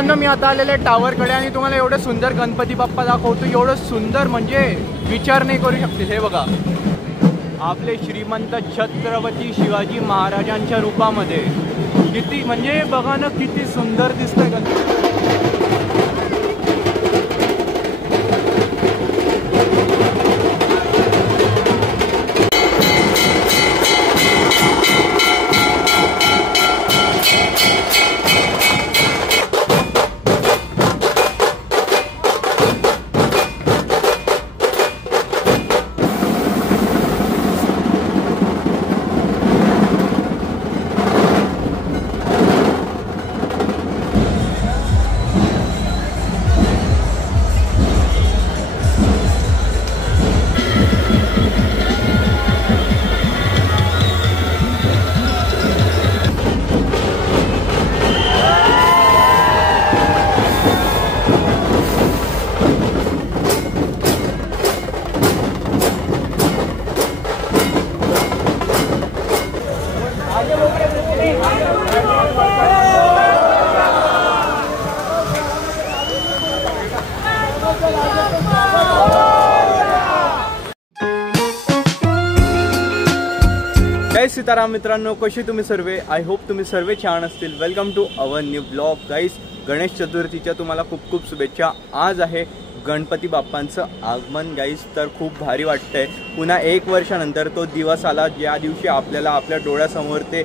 मी आता आलेले टावरकडे आणि तुम्हाला एवढं सुंदर गणपती बाप्पा दाखवतो, एवढं सुंदर म्हणजे विचार नाही करू शकते। हे बघा, आपले श्रीमंत छत्रपती शिवाजी महाराजांच्या रूपामध्ये किती म्हणजे बघा ना, किती सुंदर दिसतंय गणपती। जय सीताराम मित्रांनो, कशी तुम्ही सर्वे? आय होप तुम्ही सर्वे छान असतील। Welcome to our new blog guys. Ganesh चतुर्थीच्या तुम्हाला खूप खूप शुभेच्छा। आज आहे गणपती बाप्पांचं आगमन गाईस, तर खूप भारी वाटतंय। पुन्हा 1 वर्षानंतर तो दिवस आला ज्या दिवशी आपल्याला आपल्या डोळ्यासमोर ते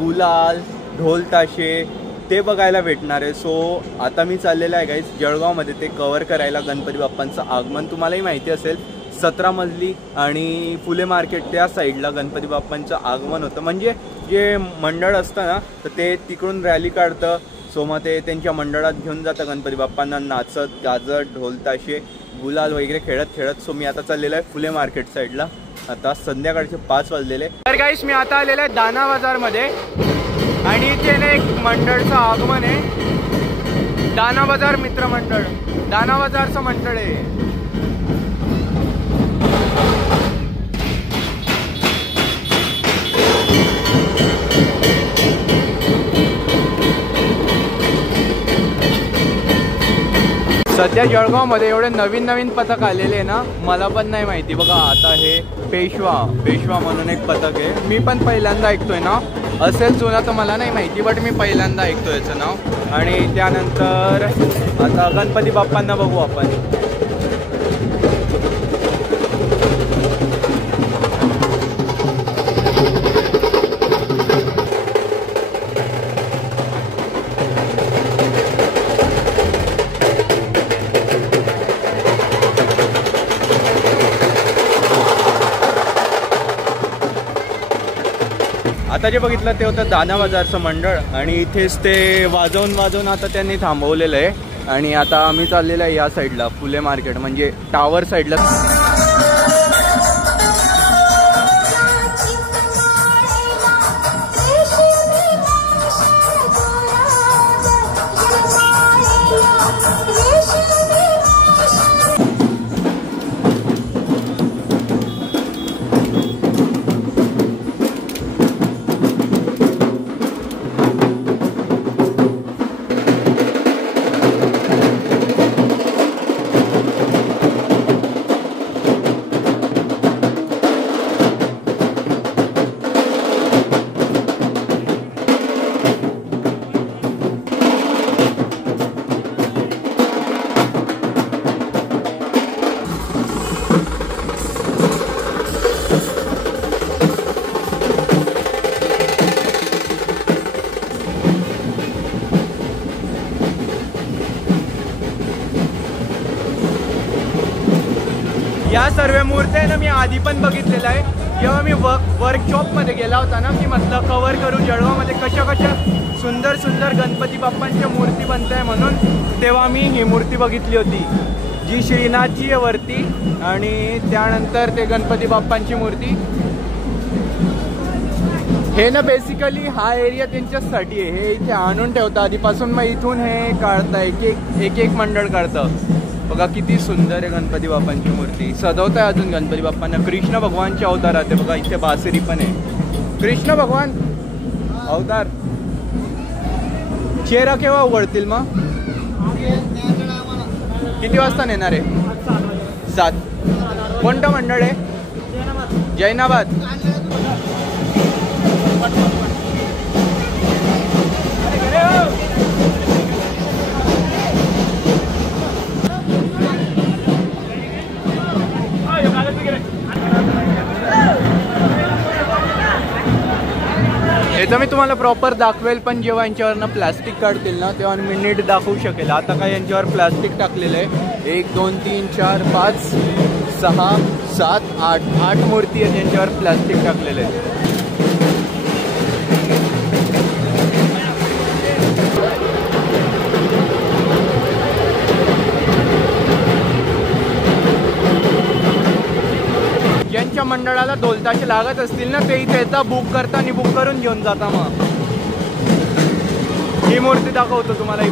गुलाल ढोल ताशे ते बघायला भेटणार आहे। सो आता मी चाललेला आहे गाईस जळगावमध्ये ते कव्हर करायला गणपती बाप्पांचं आगमन। तुम्हालाही माहिती असेल 17 मजली आणि फुले मार्केट त्या साईडला गणपती बाप्पांचं आगमन होतं। म्हणजे जे मंडळ असतं ना, तर ते तिकडून रॅली काढतं। सो मग ते त्यांच्या मंडळात घेऊन जातं गणपती बाप्पांना, नाचत गाजत ढोल ताशे गुलाल वगैरे खेळत खेळत। सो मी आता चाललेलो आहे फुले मार्केट साईडला। आता संध्याकाळचे 5 वाजलेले। तर गाईस मी आता आलेलो आहे दाना बाजारमध्ये आणि इथे ना एक मंडळचं आगमन आहे, दाना बाजार मित्र मंडळ, दाना बाजारचं मंडळ आहे। सध्या जळगावमध्ये एवढे नवीन नवीन पथक आलेले ना, मला पण नाही माहिती। बघा आता हे पेशवा म्हणून एक पथक आहे, मी पण पहिल्यांदा ऐकतोय ना, असेल जुना तर मला नाही माहिती, बट मी पहिल्यांदा ऐकतोय याचं नाव। आणि त्यानंतर आता गणपती बाप्पांना बघू आपण। आता जे बघितलं ते होतं दाना बाजारचं मंडळ आणि इथेच ते वाजवून आता त्यांनी थांबवलेलं आहे। आणि आता आम्ही चाललेलं आहे या साईडला फुले मार्केट म्हणजे टावर साईडला। या सर्व मूर्त्या ना मी आधी पण बघितलेला आहे, जेव्हा मी वर्कशॉपमध्ये गेला होता ना, की म्हटलं कव्हर करू जळगावमध्ये कशा कशा सुंदर सुंदर गणपती बाप्पांच्या मूर्ती बनत आहे म्हणून, तेव्हा मी ही मूर्ती बघितली होती जी श्रीनाथजी आहे वरती आणि त्यानंतर ते गणपती बाप्पांची मूर्ती। हे ना बेसिकली हा एरिया त्यांच्यासाठी आहे, हे इथे आणून ठेवतं आधीपासून, मग इथून हे काढतं एक एक मंडळ काढतं। बघा किती सुंदर आहे गणपती बाप्पांची मूर्ती, सजवत आहे अजून गणपती बाप्पांना। कृष्ण भगवानचे अवतार आहे बघा, इथे बासरी पण आहे, कृष्ण भगवान अवतार। चेहरा केव्हा उघडतील मग? किती वाजता नेणार आहे? 7. कोणतं मंडळ आहे? जैनाबाद. हे तर मी तुम्हाला प्रॉपर दाखवेल, पण जेव्हा यांच्यावरनं प्लास्टिक काढतील ना तेव्हा मी नीट दाखवू शकेल. आता काय यांच्यावर प्लास्टिक टाकलेलं आहे. 1 2 3 4 5 6 7 8 मूर्ती आहेत यांच्यावर प्लास्टिक टाकलेलं आहे. ज्यांच्या मंडळाला ढोलताशे लागत असतील ना ते इथे येतात, बुक करता आणि बुक करून घेऊन जाता. मग ही मूर्ती दाखवतो तुम्हाला.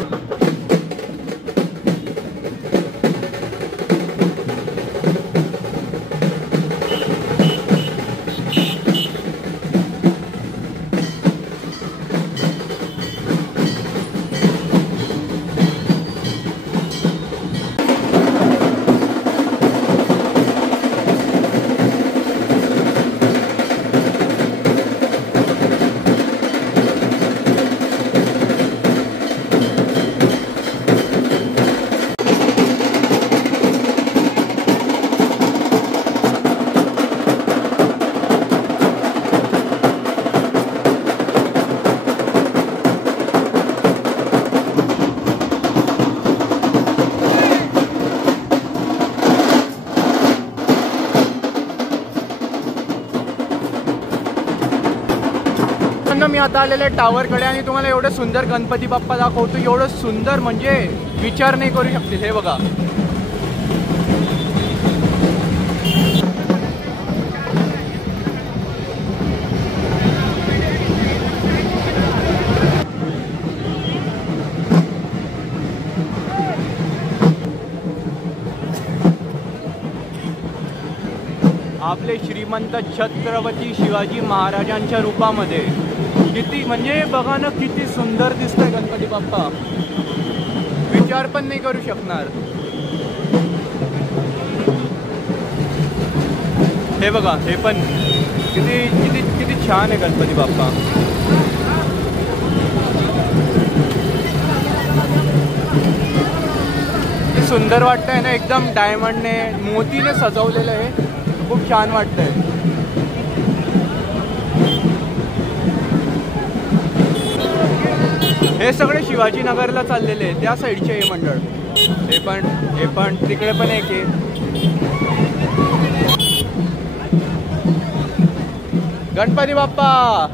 मी आता आलेले टावरकडे आणि तुम्हाला एवढं सुंदर गणपती बाप्पा दाखवतो. एवढं सुंदर म्हणजे विचार नाही करू शकतील. हे बघा, आपले श्रीमंत छत्रपती शिवाजी महाराजांच्या रूपामध्ये किती म्हणजे बघा ना, किती सुंदर दिसतंय गणपती बाप्पा. विचार पण नाही करू शकणार. हे बघा, हे पण किती किती किती छान आहे गणपती बाप्पा. किती सुंदर वाटतंय ना, एकदम डायमंडने मोतीने सजवलेलं आहे. खूप छान वाटतंय. हे सगळे शिवाजीनगरला चाललेले आहे, त्या साईडचे हे मंडळ. हे पण तिकडे पण एक आहे. गणपती बाप्पा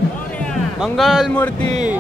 मंगल मूर्ती.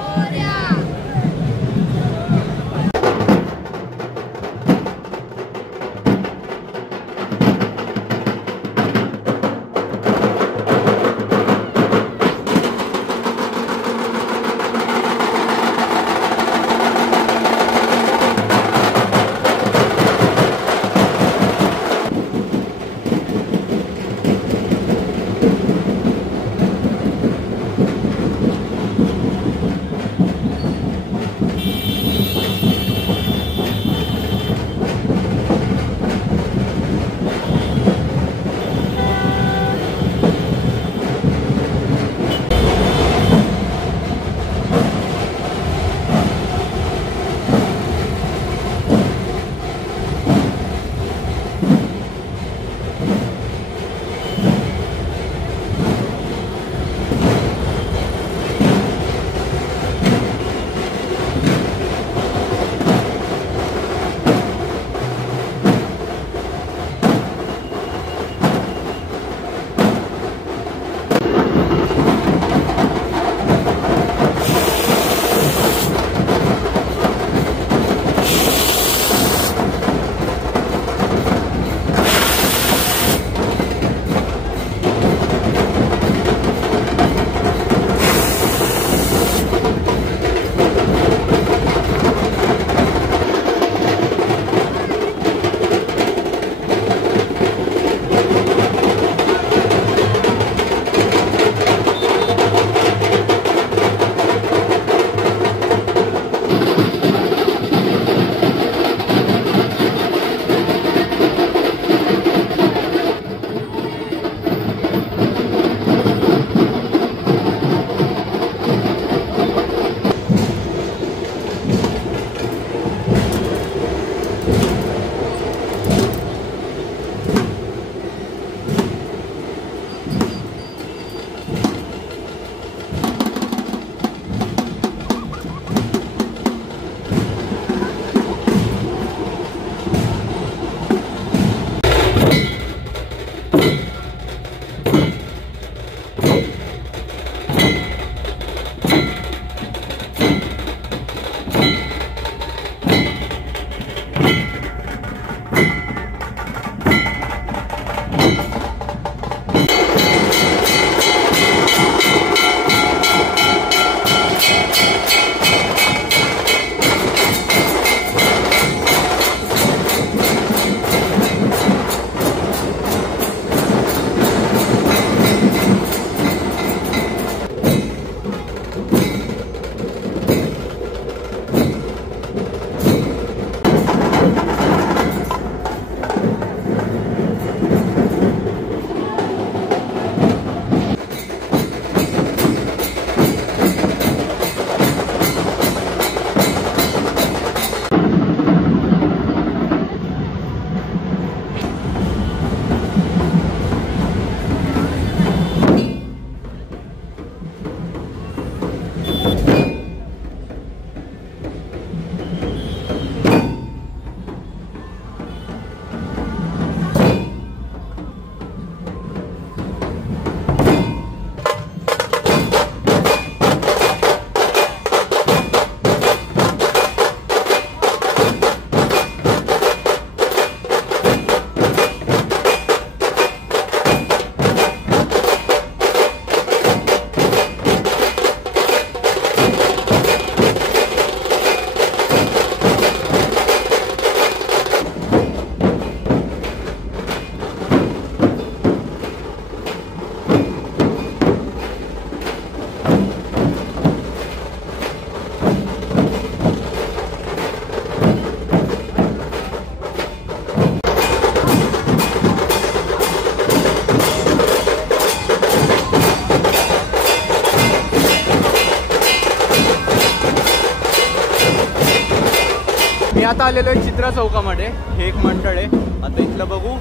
आता आलेलो आहे चित्रा चौकामध्ये. हे एक मंडळ आहे. आता इथलं बघू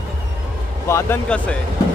वादन कसं आहे.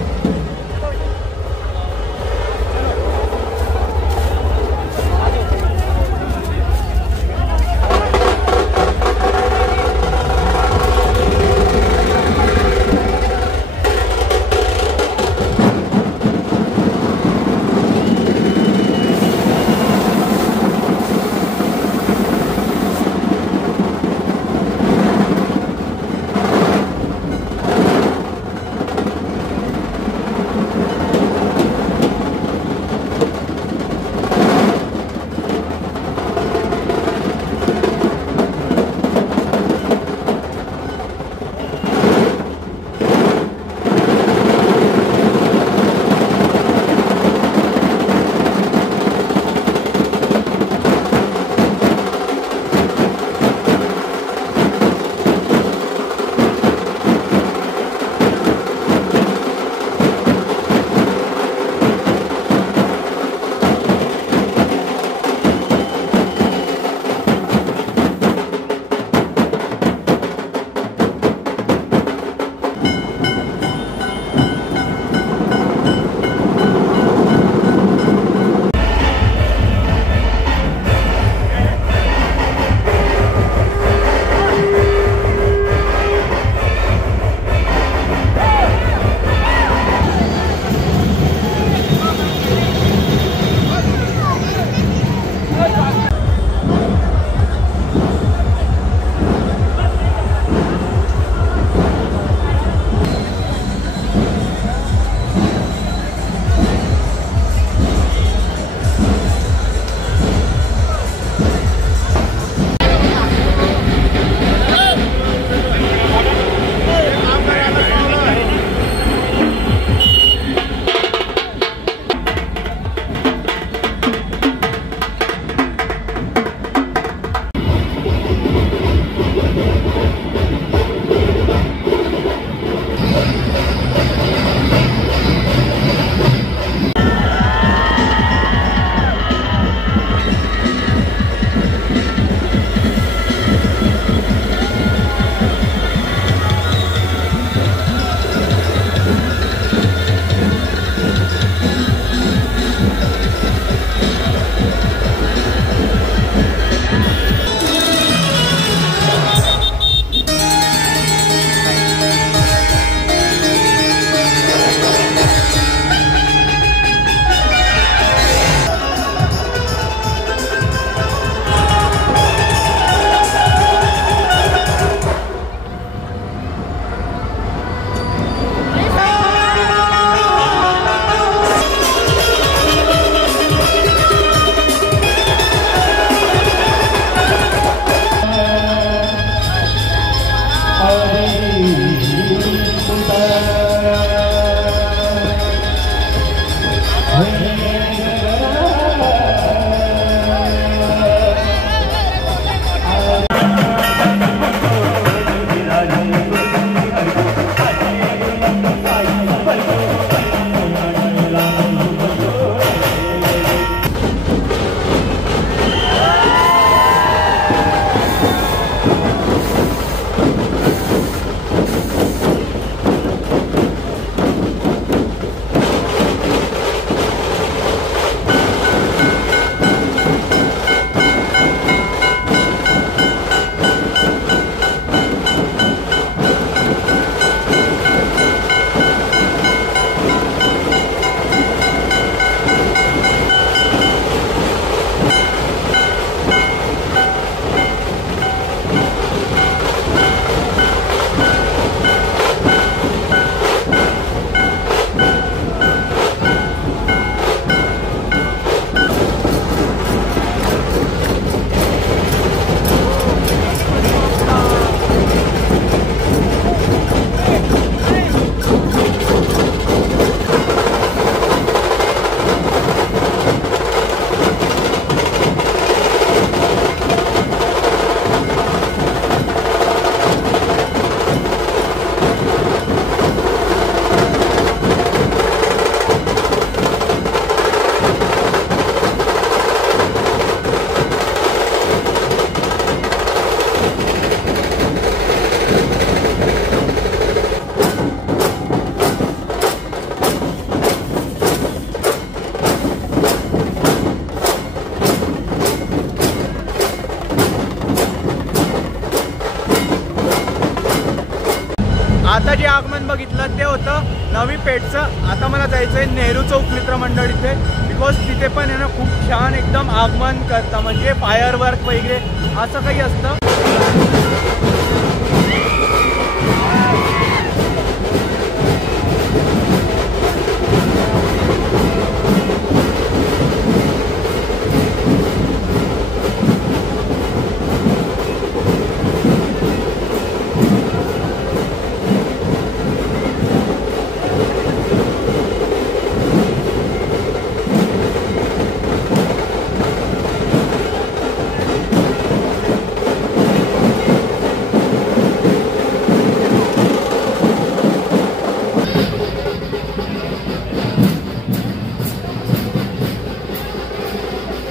आता जे आगमन बघितलं ते होतं नवी पेठचं. आता मला जायचं आहे नेहरू चौक मित्रमंडळ इथे, बिकॉज तिथे पण आहे ना खूप छान एकदम आगमन करता, म्हणजे फायरवर्क वगैरे असं काही असतं.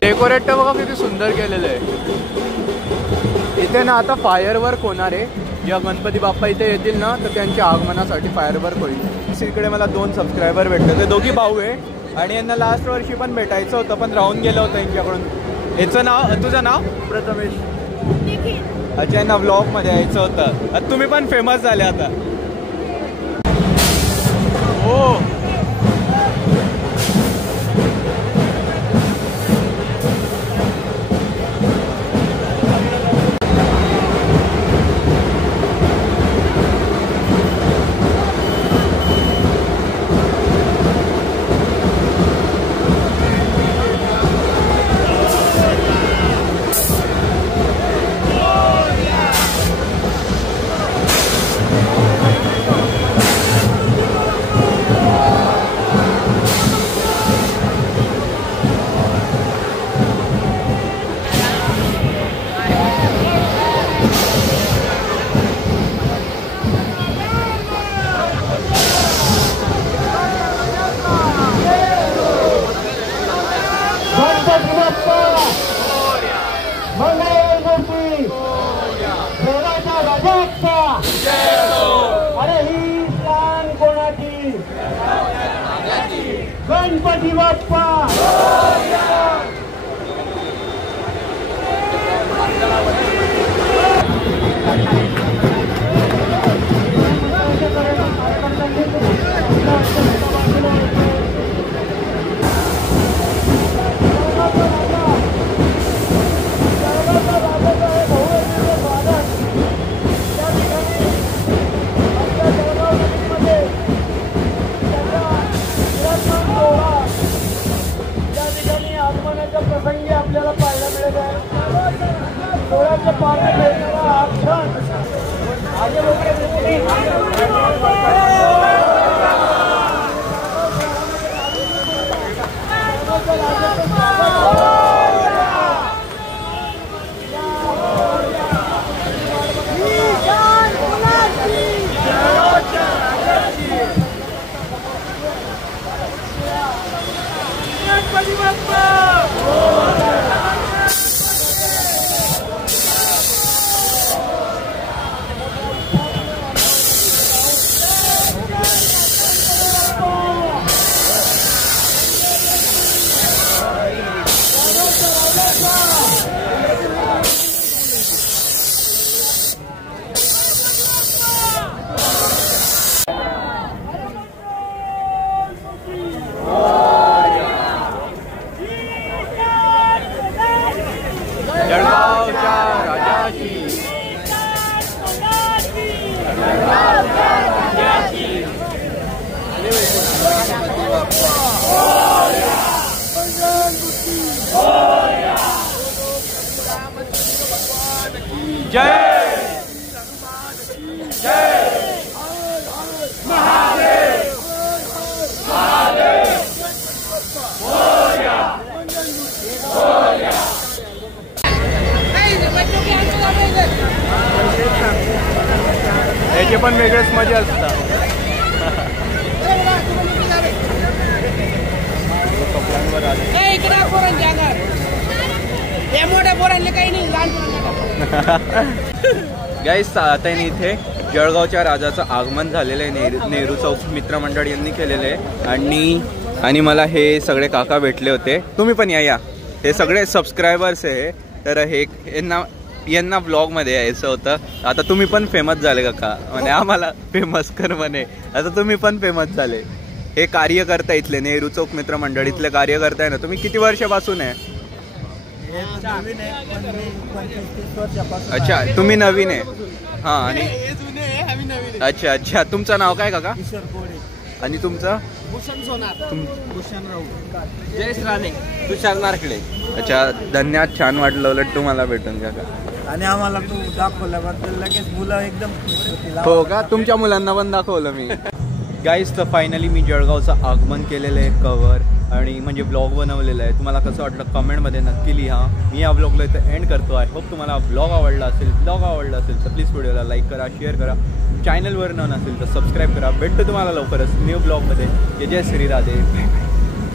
डेकोरेट बघा किती सुंदर केलेलं आहे. इथे ना आता फायरवर्क होणार आहे. जेव्हा गणपती बाप्पा इथे येतील ना तर त्यांच्या आगमनासाठी फायरवर्क होईल. इकडे मला 2 सबस्क्रायबर भेटले, ते दोघी भाऊ आहे आणि यांना लास्ट वर्षी पण भेटायचं होतं पण राहून गेलं होतं यांच्याकडून. याचं नाव, तुझं नाव? प्रथमेश. अच्छा, यांना व्लॉगमध्ये यायचं होतं. तुम्ही पण फेमस झाले आता. हो गणपती बाप्पा. प्रसंगी आपल्याला पाहायला मिळत आहे. डोळ्याचे पारणे खेळणारा हा क्षण याचे पण वेगळेच मजा असतात. गाईस आता इथे जळगावच्या राजाचं आगमन झालेलं आहे. नेहरू चौक मित्रमंडळ यांनी केलेलं आहे आणि मला हे सगळे काका भेटले होते. तुम्ही पण या. हे सगळे सबस्क्रायबर्स आहे. तर हे यांना यांना ब्लॉगमध्ये यायचं होतं. आता तुम्ही पण फेमस झाले काका, म्हणे आम्हाला फेमस कर म्हणे. आता तुम्ही पण फेमस झाले. हे कार्यकर्ता इथले नेहरू चौक मित्र मंडळीतले कार्यकर्ता आहे ना, तुम्ही किती वर्षापासून आहे? अच्छा, तुम्ही नवीन आहे. हां, आणि अच्छा अच्छा, तुमचं नाव काय काका? आणि तुमचं? भूषण राऊत, जयेश राणे, तुषार नारकडे. अच्छा, धन्यवाद. छान वाटलं उलट तुम्हाला भेटून काका. आणि आम्हाला तू दाखवल्याबद्दल लगेच मुलं एकदम खुश होतील. हो का? तुमच्या मुलांना पण दाखवलं मी. गाईज, तर फायनली मी जळगावचं आगमन केलेलं आहे कवर, आणि म्हणजे ब्लॉग बनवलेला आहे. तुम्हाला कसं वाटलं कमेंटमध्ये नक्की लिहा. मी या ब्लॉगला इथं एंड करतो. आय होप तुम्हाला ब्लॉग आवडला असेल तर प्लीज व्हिडिओला लाईक करा, शेअर करा. चॅनलवर नसेल तर सबस्क्राईब करा. भेटतो तुम्हाला लवकरच न्यू ब्लॉगमध्ये. जय श्री राधे.